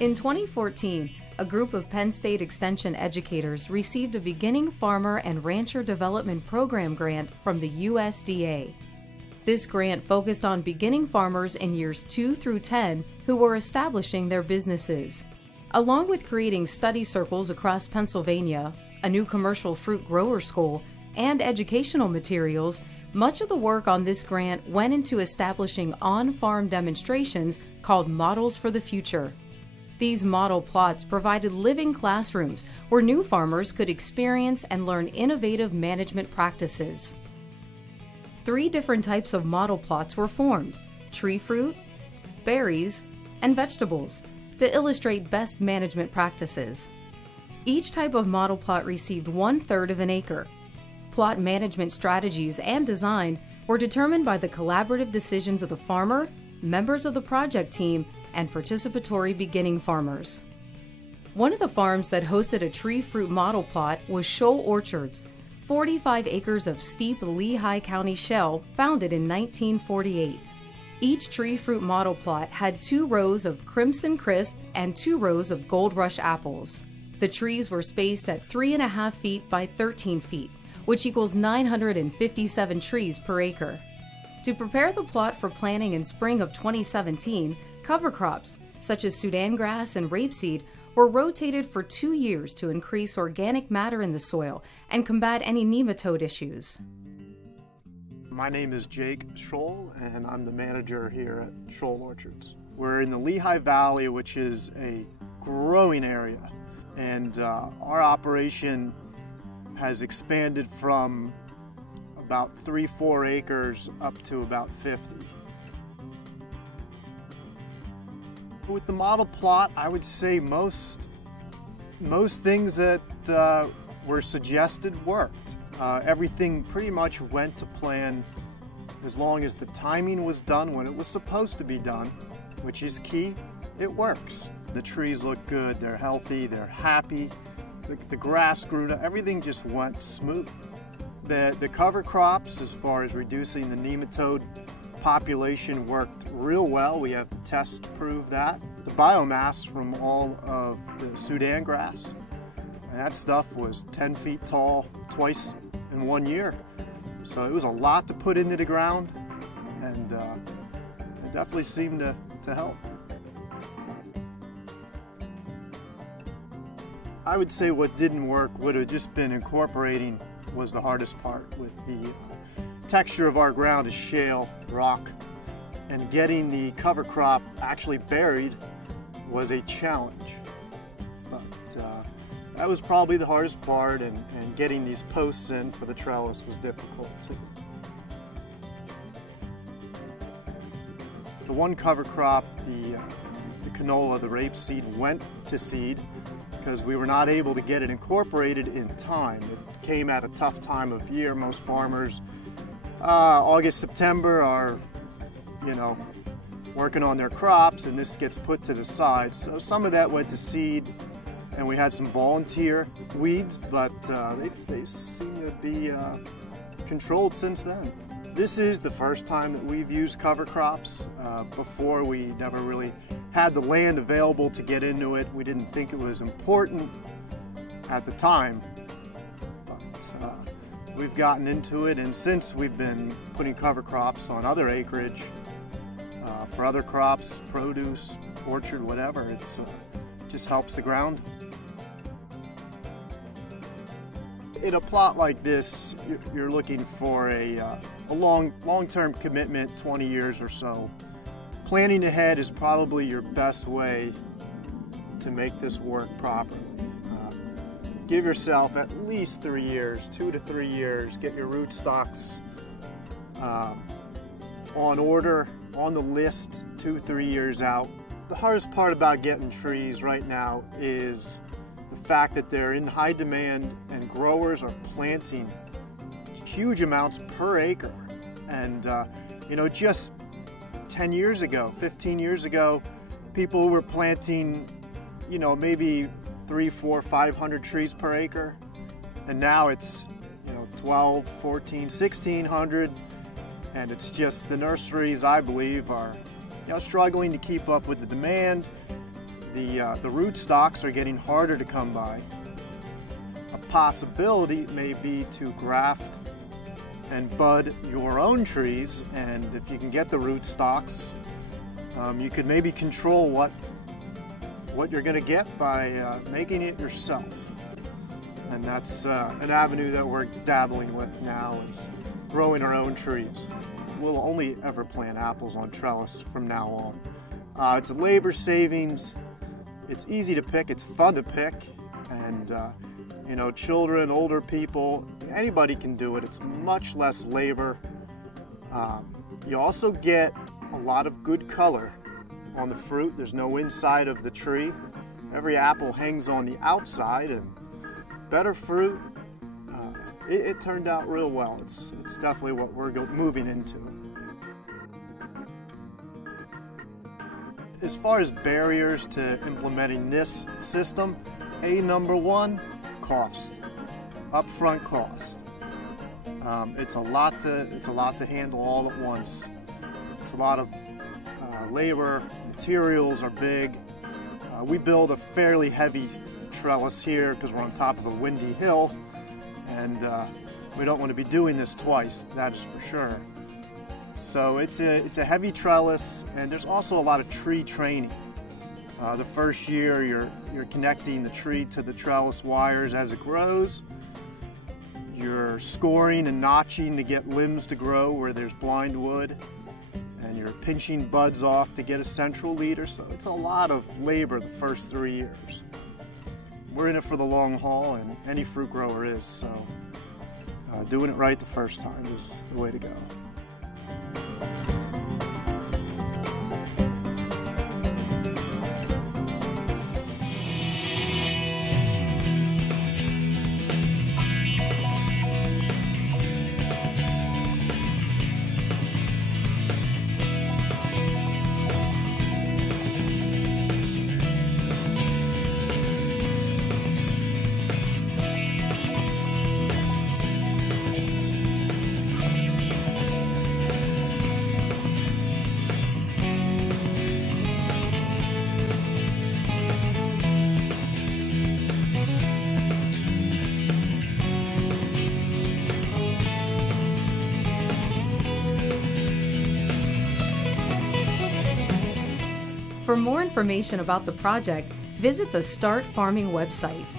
In 2014, a group of Penn State Extension educators received a Beginning Farmer and Rancher Development Program grant from the USDA. This grant focused on beginning farmers in years 2 through 10 who were establishing their businesses. Along with creating study circles across Pennsylvania, a new commercial fruit grower school, and educational materials, much of the work on this grant went into establishing on-farm demonstrations called Models for the Future. These model plots provided living classrooms where new farmers could experience and learn innovative management practices. 3 different types of model plots were formed: tree fruit, berries, and vegetables, to illustrate best management practices. Each type of model plot received 1/3 of an acre. Plot management strategies and design were determined by the collaborative decisions of the farmer, members of the project team, and participatory beginning farmers. One of the farms that hosted a tree fruit model plot was Shoal Orchards, 45 acres of steep Lehigh County shell founded in 1948. Each tree fruit model plot had 2 rows of Crimson Crisp and 2 rows of Gold Rush apples. The trees were spaced at 3.5 feet by 13 feet, which equals 957 trees per acre. To prepare the plot for planting in spring of 2017, cover crops, such as Sudan grass and rapeseed, were rotated for 2 years to increase organic matter in the soil and combat any nematode issues. My name is Jake Scholl, and I'm the manager here at Shoal Orchards. We're in the Lehigh Valley, which is a growing area, and our operation has expanded from about 3-4 acres up to about 50. With the model plot, I would say most things that were suggested worked. Everything pretty much went to plan as long as the timing was done when it was supposed to be done, which is key. It works. The trees look good, they're healthy, they're happy. The grass grew, everything just went smooth. The cover crops, as far as reducing the nematode population, worked real well. We have tests to prove that. The biomass from all of the Sudan grass, and that stuff was 10 feet tall twice in 1 year. So it was a lot to put into the ground, and it definitely seemed to help. I would say what didn't work would have just been incorporating was the hardest part. With the texture of our ground is shale rock, and getting the cover crop actually buried was a challenge. But that was probably the hardest part, and getting these posts in for the trellis was difficult too. The one cover crop, the canola, the rapeseed, went to seed because we were not able to get it incorporated in time. It came at a tough time of year. Most farmers, August, September, are, working on their crops, and this gets put to the side. So some of that went to seed, and we had some volunteer weeds, but they seem to be controlled since then. This is the first time that we've used cover crops. Before, we never really had the land available to get into it. We didn't think it was important at the time, but we've gotten into it, and since we've been putting cover crops on other acreage for other crops, produce, orchard, whatever, it just helps the ground. In a plot like this, you're looking for a long-term commitment, 20 years or so. Planning ahead is probably your best way to make this work properly. Give yourself at least 3 years, 2 to 3 years, get your rootstocks on order, on the list, 2-3 years out. The hardest part about getting trees right now is the fact that they're in high demand, and growers are planting huge amounts per acre. And just 10 years ago, 15 years ago, people were planting, maybe 300, 400, 500 trees per acre. And now it's, 12, 14, 1,600. And it's just the nurseries, I believe, are struggling to keep up with the demand. The rootstocks are getting harder to come by. A possibility may be to graft and bud your own trees, and if you can get the rootstocks, you could maybe control what you're going to get by making it yourself. And that's an avenue that we're dabbling with now, is growing our own trees. We'll only ever plant apples on trellis from now on. It's a labor savings, it's easy to pick, it's fun to pick, and you know, children, older people, anybody can do it. It's much less labor. You also get a lot of good color on the fruit. There's no inside of the tree. Every apple hangs on the outside, and better fruit. It turned out real well. It's definitely what we're moving into. As far as barriers to implementing this system, number one, cost, upfront cost. It's a lot to handle all at once. It's a lot of labor. Materials are big. We build a fairly heavy trellis here because we're on top of a windy hill, and we don't want to be doing this twice. That is for sure. So it's a heavy trellis, and there's also a lot of tree training. The first year you're connecting the tree to the trellis wires as it grows. You're scoring and notching to get limbs to grow where there's blind wood, and you're pinching buds off to get a central leader. So it's a lot of labor the first 3 years. We're in it for the long haul, and any fruit grower is, so doing it right the first time is the way to go. For more information about the project, visit the Start Farming website.